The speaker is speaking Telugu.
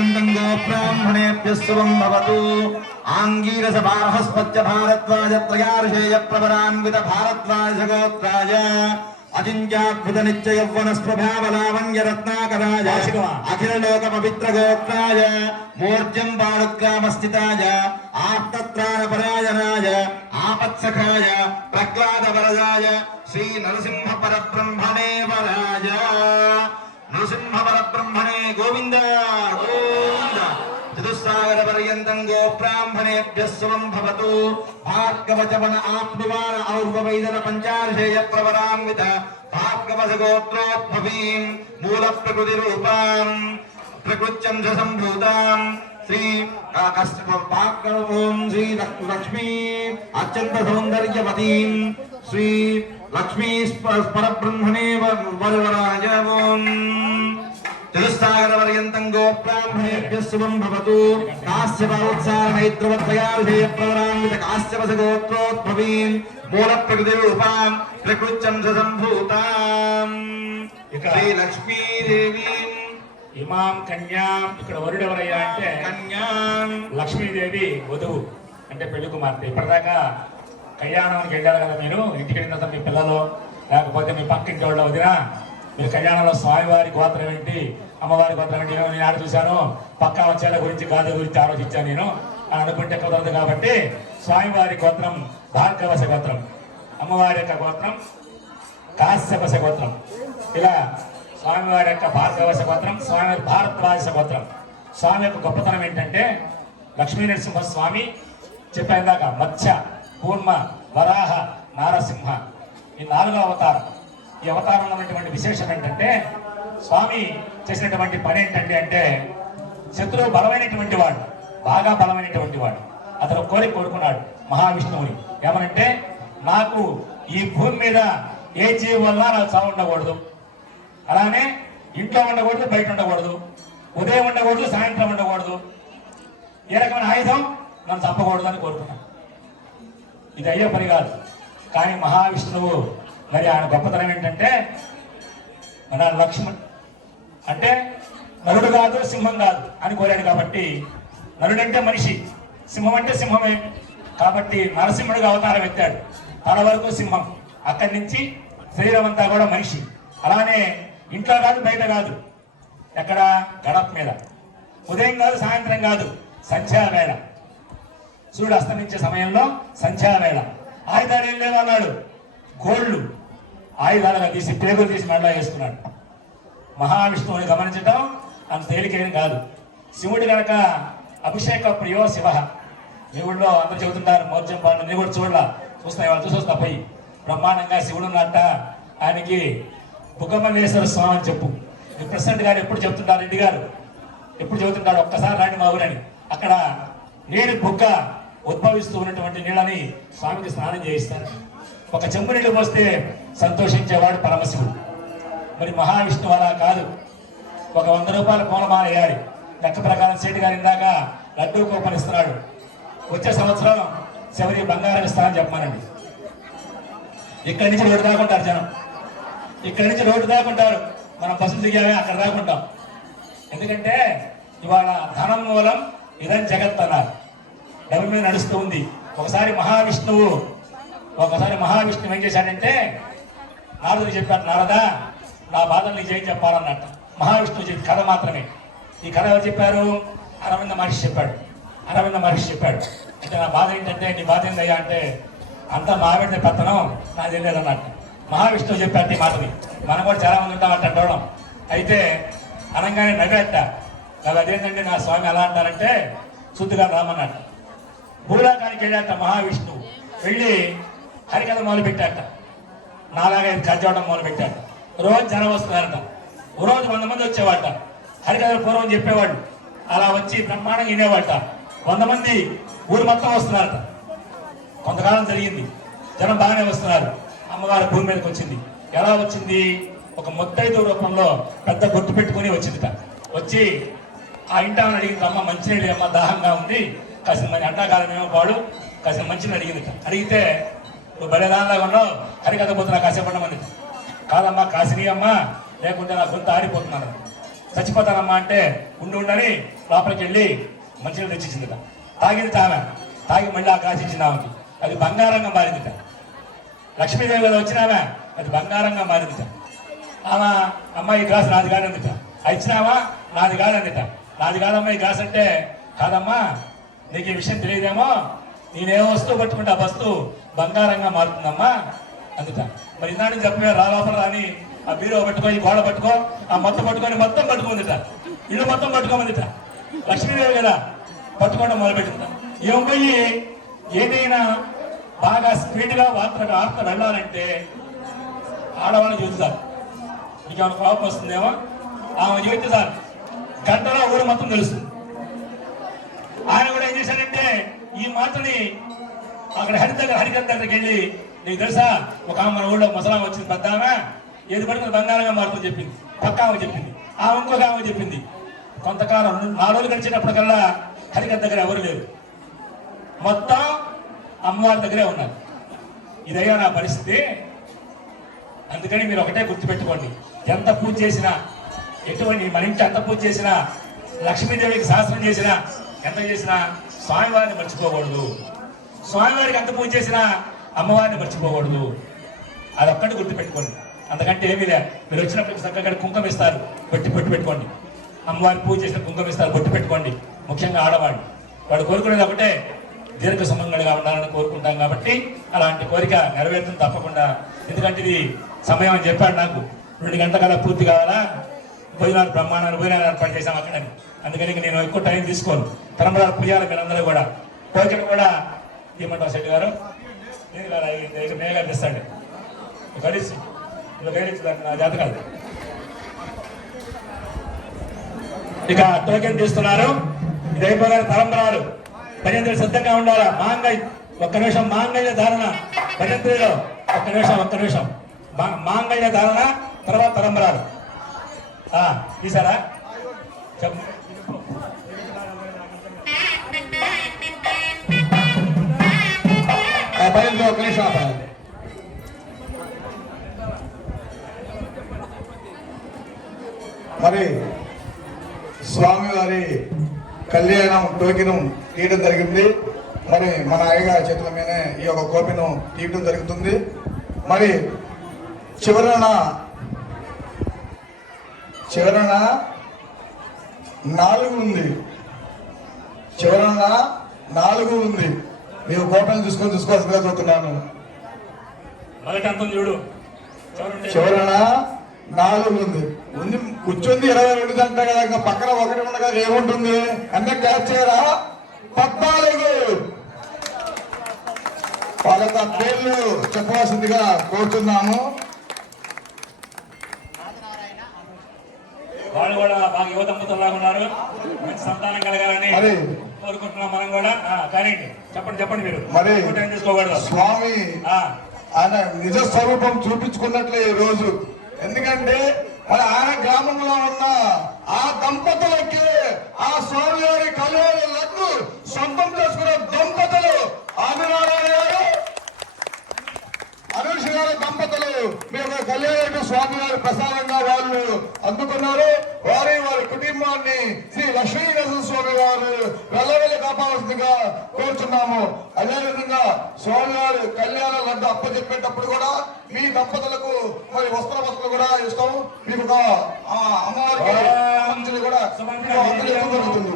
पर्यन्तं गोब्राह्मणेभ्यः शुभं भवतु। आङ्गीरस बाहस्पत्य भारद्वाज त्रयार्षेय प्रवरान्वित भारद्वाज गोत्राय अचिन्त्याद्भुत नित्य यौवनस्प्रभावलावण्य रत्नाकराय अखिल लोक पवित्र गोत्राय मूर्जं बालुग्रामस्थिताय आप्तत्राण परायणाय आपत्सखाय प्रह्लाद वरदाय श्री नरसिंह परब्रह्मणे वराय नरसिंह परब्रह्मणे गोविंद गोविंद। चतुस्सागर पर्यन्तं गोब्राह्मणेभ्यः शुभं भवतु। भार्गवचवन आप्नुवान और्ववैदन पंचार्षेय प्रवरान्वित भार्गवस गोत्रोद्भवीं मूल प्रकृति रूपां प्रकृत्यं संभूतां श्री ओम श्री लक्ष्मी अत्यंत सौंदर्यवतीं श्री लक्ष्मी परब्रह्मणे वरवराय ओम। चतुस्सागर पर्यन्तं गोब्राह्मणेभ्यः शुभं भवतु। काश्यप उत्साह मैत्रवत्रयार्षेय प्रवरान्वित काश्यपस गोत्रोद्भवीं मूल प्रकृति रूपां प्रकृत्यं संभूतां श्री लक्ष्मी देवी ఇమాం కన్యాం. ఇక్కడ వరుడు ఎవరయ్యా అంటే కన్యాం లక్ష్మీదేవి వధువు అంటే పెళ్లి కుమార్తె. ఇప్పటిదాకా కళ్యాణానికి వెళ్ళారు కదా మీరు, ఇంటికి వెళ్ళిన తర్వాత మీ పిల్లలు లేకపోతే మీ పక్కింటి వాళ్ళు వదినా మీరు కళ్యాణంలో స్వామివారి గోత్రం ఏంటి అమ్మవారి గోత్రం ఏంటి నేను ఆడ చూశాను పక్కా వచ్చేల గురించి గాథ గురించి ఆలోచించాను నేను అని అనుకుంటే కుదరదు. కాబట్టి స్వామివారి గోత్రం భార్గవస గోత్రం, అమ్మవారి యొక్క గోత్రం కాశ్యపస గోత్రం. ఇలా స్వామివారి యొక్క భార్గవస గోత్రం, స్వామివారి భారద్వాజ గోత్రం. స్వామి యొక్క గొప్పతనం ఏంటంటే లక్ష్మీ నరసింహ స్వామి చెప్పేదాకా మత్స్య కూర్మ వరాహ నారసింహ ఈ 4వ అవతారం. ఈ అవతారంలో ఉన్నటువంటి విశేషం ఏంటంటే స్వామి చేసినటువంటి పని ఏంటంటే అంటే శత్రువు బలమైనటువంటి వాడు, బాగా బలమైనటువంటి వాడు. అతను కోరుకున్నాడు మహావిష్ణువుని ఏమనంటే నాకు ఈ భూమి మీద ఏ జీవి వల్ల నాకు చావు ఉండకూడదు, అలానే ఇంట్లో ఉండకూడదు, బయట ఉండకూడదు, ఉదయం ఉండకూడదు, సాయంత్రం ఉండకూడదు, ఏ రకమైన ఆయుధం నన్ను చంపకూడదు అని కోరుకున్నాను. ఇది అయ్యే పని కాదు. కానీ మహావిష్ణువు మరి ఆయన గొప్పతనం ఏంటంటే మన లక్ష్మణ్ అంటే నరుడు కాదు సింహం కాదు అని కోరాడు. కాబట్టి నరుడంటే మనిషి, సింహం అంటే సింహమే. కాబట్టి నరసింహుడిగా అవతారం ఎత్తాడు. తన వరకు సింహం, అక్కడి నుంచి శరీరం అంతా కూడా మనిషి. అలానే ఇంట్లో కాదు, బయట కాదు, ఎక్కడ గడప మీద, ఉదయం కాదు, సాయంత్రం కాదు, సంధ్యావేళ, సూర్యుడు అస్తమించే సమయంలో సంధ్యావేళ. ఆయుధాలు ఏం లేవు అన్నాడు, గోళ్ళు ఆయుధాలుగా తీసి పేగులు తీసి మెడలో వేసుకున్నాడు. మహావిష్ణువుని గమనించడం అంత తేలికైన కాదు. శివుడి కనుక అభిషేక ప్రియో శివ. మీ ఊళ్ళో అందరూ చెబుతుంటారు మోర్జం పాండు, నీ కూడా చూస్తాయి వాళ్ళు చూసొస్తా పోయి బ్రహ్మాండంగా శివుడు ఉన్నట్ట ఆయనకి బుగ్గమల్లేశ్వర స్వామి అని చెప్పు. ఈ ప్రెసిడెంట్ గారు ఎప్పుడు చెప్తుంటారు, రెడ్డి గారు ఎప్పుడు చెబుతుంటాడు ఒక్కసారి రాండి మా ఊరని. అక్కడ నీటి బుగ్గ ఉద్భవిస్తూ ఉన్నటువంటి నీళ్ళని స్వామికి స్నానం చేయిస్తారు. ఒక చెంబు నీళ్ళు పోస్తే సంతోషించేవాడు పరమశివుడు. మరి మహావిష్ణువు అలా కాదు, ఒక 100 రూపాయల పూలమాల వేయాలి. లెక్క ప్రకారం సేటి గారు ఇందాక లడ్డూ కూపన్ ఇస్తున్నాడు. వచ్చే సంవత్సరం చివరి బంగారం ఇస్తానని చెప్పమానండి. ఇక్కడి నుంచి రోడ్డు దాకుంటారు జనం, ఇక్కడి నుంచి రోడ్డు దాకుంటారు. మనం బస్సులు దిగామే అక్కడ దాకుంటాం. ఎందుకంటే ఇవాళ ధనం మూలం ఇదని జగత్ అన్నారు, డబ్బు మీద నడుస్తూ ఉంది. ఒకసారి మహావిష్ణువు ఏం చేశాడంటే నారదుడు చెప్పాడు, నారదా నా బాధలు నీకు ఏం చెప్పాలన్నట్టు. మహావిష్ణువు చెప్పి కథ మాత్రమే. ఈ కథ ఎవరు చెప్పారు? అరవింద మహర్షి చెప్పాడు. అంటే నా బాధ ఏంటంటే, నీ బాధ ఏందయ్యా అంటే, అంతా మావిడ పెత్తనం నాకు తెలియదన్నట్టు. మహావిష్ణువు చెప్పాడు ఈ మాటని. మనం కూడా చాలా మంది ఉంటాం అంటాం. అయితే అనగానే నవ్వేట. అదేంటంటే నా స్వామి ఎలా అంటారంటే శుద్ధిగా రామన్నట్టు. భూలోకానికి వెళ్ళాట మహావిష్ణువు. వెళ్ళి హరికథ మొదలు పెట్టాట. నాలాగా కజ్జవడం మొదలు పెట్టాట. రోజు జనం వస్తున్నారట. రోజు 100 మంది వచ్చేవాట. హరికథ పూర్వం చెప్పేవాళ్ళు. అలా వచ్చి బ్రహ్మాండంగా వినేవాట. 100 మంది ఊరు మొత్తం వస్తున్నారట. కొంతకాలం జరిగింది, జనం బాగానే వస్తున్నారు. అమ్మవారి భూమి మీదకి వచ్చింది. ఎలా వచ్చింది? ఒక ముత్తైదు రూపంలో పెద్ద గుర్తు పెట్టుకుని వచ్చిందిట. వచ్చి ఆ ఇంటామని అడిగింది, అమ్మ మంచినీళ్ళు అమ్మ దాహంగా ఉంది, కాసిన మంచి ఎండాకాలం ఏమో పాడు, కాసిన మంచిని అడిగింది. అడిగితే నువ్వు భలే దానిలాగా ఉన్నావు, హరికథ పోతున్నా కాసేపు ఉండమని. కాదమ్మా కాసిని అమ్మ, లేకుంటే నా గొంతు ఆడిపోతున్నాను, చచ్చిపోతానమ్మా అంటే ఉండి ఉండని లోపలికి వెళ్ళి మంచినీళ్ళు తెచ్చిచ్చిందిట. తాగింది ఆమె, తాగి మళ్ళీ ఆ గ్లాస్ ఇచ్చింది ఆమెకి. అది బంగారంగా మారిందిట. లక్ష్మీదేవి కదా వచ్చినామె, అది బంగారంగా మారిందిట. ఆమె అమ్మాయి గ్లాస్ నాది కాదందిట. అది ఇచ్చినావా? నాది కాదందిట. నాది కాదమ్మా ఈ గ్లాస్ అంటే, కాదమ్మా నీకు ఈ విషయం తెలియదేమో, నేనే వస్తువు పట్టుకుంటే ఆ వస్తువు బంగారంగా మారుతుందమ్మా అందుట. మరి ఇన్నాడు చెప్పే రా లోపల రాని ఆ బీరో పట్టుకో, ఈ గోడ పట్టుకో, ఆ మొత్తం పట్టుకొని మొత్తం పట్టుకుందిట. ఇల్లు మొత్తం పట్టుకోమందిట. లక్ష్మీదేవి కదా పట్టుకోవడం మొదలుపెట్టింది. ఏం పోయి ఏదైనా బాగా స్పీడ్గా ఆర్త వెళ్ళాలంటే ఆడవాళ్ళని చూస్తారు. నీకేమైనా కోపం వస్తుందేమో, ఆమె చూపుతారు గంటలో ఊరు మొత్తం తెలుస్తుంది. ఆయన కూడా ఏం చేశాడంటే ఈ మాటని అక్కడ హరికథ దగ్గరికి వెళ్ళి, నీకు తెలుసా ఒక ఆమె మన ఊళ్ళో ముసలాం వచ్చింది, పెద్ద ఆమె, ఏది పడుతుంది బంగారంగా మారుతుందని చెప్పింది. పక్క ఆమె చెప్పింది, ఆమె ఇంకొక ఆమె చెప్పింది. కొంతకాలం 4 రోజులు గడిచేటప్పటికల్లా హరికథ దగ్గర ఎవరు లేరు, మొత్తం అమ్మవారి దగ్గరే ఉన్నారు. ఇదయ్యా నా పరిస్థితి. అందుకని మీరు ఒకటే గుర్తుపెట్టుకోండి, ఎంత పూజ చేసినా, ఎటువంటి మన ఇంట్లో ఎంత పూజ చేసినా, లక్ష్మీదేవికి శాస్త్రం చేసినా, ఎంత చేసినా స్వామివారిని మర్చిపోకూడదు. స్వామివారికి ఎంత పూజ చేసినా అమ్మవారిని మర్చిపోకూడదు. అదొక్కటి గుర్తుపెట్టుకోండి. అంతకంటే ఏమీ లేదు. మీరు వచ్చినప్పుడు చక్కగా కుంకుమ ఇస్తారు, బొట్టు పెట్టుకోండి. అమ్మవారి పూజ చేసిన కుంకుమ ఇస్తారు, బొట్టు పెట్టుకోండి. ముఖ్యంగా ఆడవాళ్ళు వాడు కోరుకునేది ఒకటే, దీర్ఘ సుమంగళిగా ఉండాలని కోరుకుంటాం. కాబట్టి అలాంటి కోరిక నెరవేరుతుంది తప్పకుండా. ఎందుకంటే ఇది సమయం అని చెప్పాడు నాకు, 2 గంటల కల్లా పూర్తి కావాలా, భోజనాలు భోజనాలు ఏర్పాటు చేశాం అక్కడ. అందుకని నేను ఎక్కువ టైం తీసుకోను. తరంబరాలు పూజాలి మీరందరూ కూడా. కోరికను కూడా ఏమంటావు శెట్టి గారు, నేగా తెస్తాడు గడిచి ఇలా గైడించడానికి నా జాత కాదు. ఇక టోకెన్ తీస్తున్నారు. ఇది అయిపోగానే తలంబరాలు. భజంత్రి సిద్ధంగా ఉండాలా. ఒక్క నిమిషం మాంగళ్య ధారణ. భజంత్రిలో ఒక్క నిమిషం మాంగళ్య ధారణ, తర్వాత తలంబరాలు. తీసారా? చెప్పు. ఒక్క నిమిషం ఆపాలి. మరి స్వామివారి కళ్యాణం టోకెను తీయడం జరిగింది. మరి మన అయ్యగారి చేతుల మీదనే ఈ యొక్క కోపిను తీయడం జరుగుతుంది. మరి చివరన 4 ఉంది. చివరన 4 ఉంది. ನೀವು కోపం చూసుకోవాల్సిందిగా చూస్తున్నాను. చివరన 4 ఉంది. కూర్చుంది 22 గంటల కదా, ఇంకా పక్కన 1 ఉండగా ఏముంటుంది అంటే క్యాచ్ చేయరా? 14 వాళ్ళ పేర్లు చెప్పవలసిందిగా కోరుతున్నాము. వాళ్ళు కూడా బాగా యువ దంపతుల్లాగా ఉన్నారు. మంచి సంతానం కలగాలని కోరుకుంటున్నాం మనం కూడా. కానీ చెప్పండి మీరు మరి తీసుకోకూడదు. స్వామి ఆయన నిజ స్వరూపం చూపించుకున్నట్లే ఈ రోజు. ఎందుకంటే మరి ఆయన గ్రామంలో ఉన్న ఆ దంపతులకి ఆ స్వామి వారి కళ్యాణ లడ్డు సొంతం చేసుకున్న దంపతులు ఆదినారాయణ గారు, అనూష గారి దంపతులు మీ యొక్క కళ్యాణ స్వామి వారి ప్రసాదంగా వాళ్ళు అందుకున్నారు. వారి కుటుంబాన్ని శ్రీ లక్ష్మీ నరసింహస్వామి వారు వెళ్ళవెళ్ళి కాపాడాల్సిందిగా కోరుచున్నాము. అదేవిధంగా స్వామి వారు కళ్యాణ లడ్డు అప్పచెప్పేటప్పుడు కూడా మీ దంపతులకు మరి వస్త్రాలు కూడా ఇస్తాము. మీకు ఒక అమ్మవారికి కూడా జరుగుతుంది.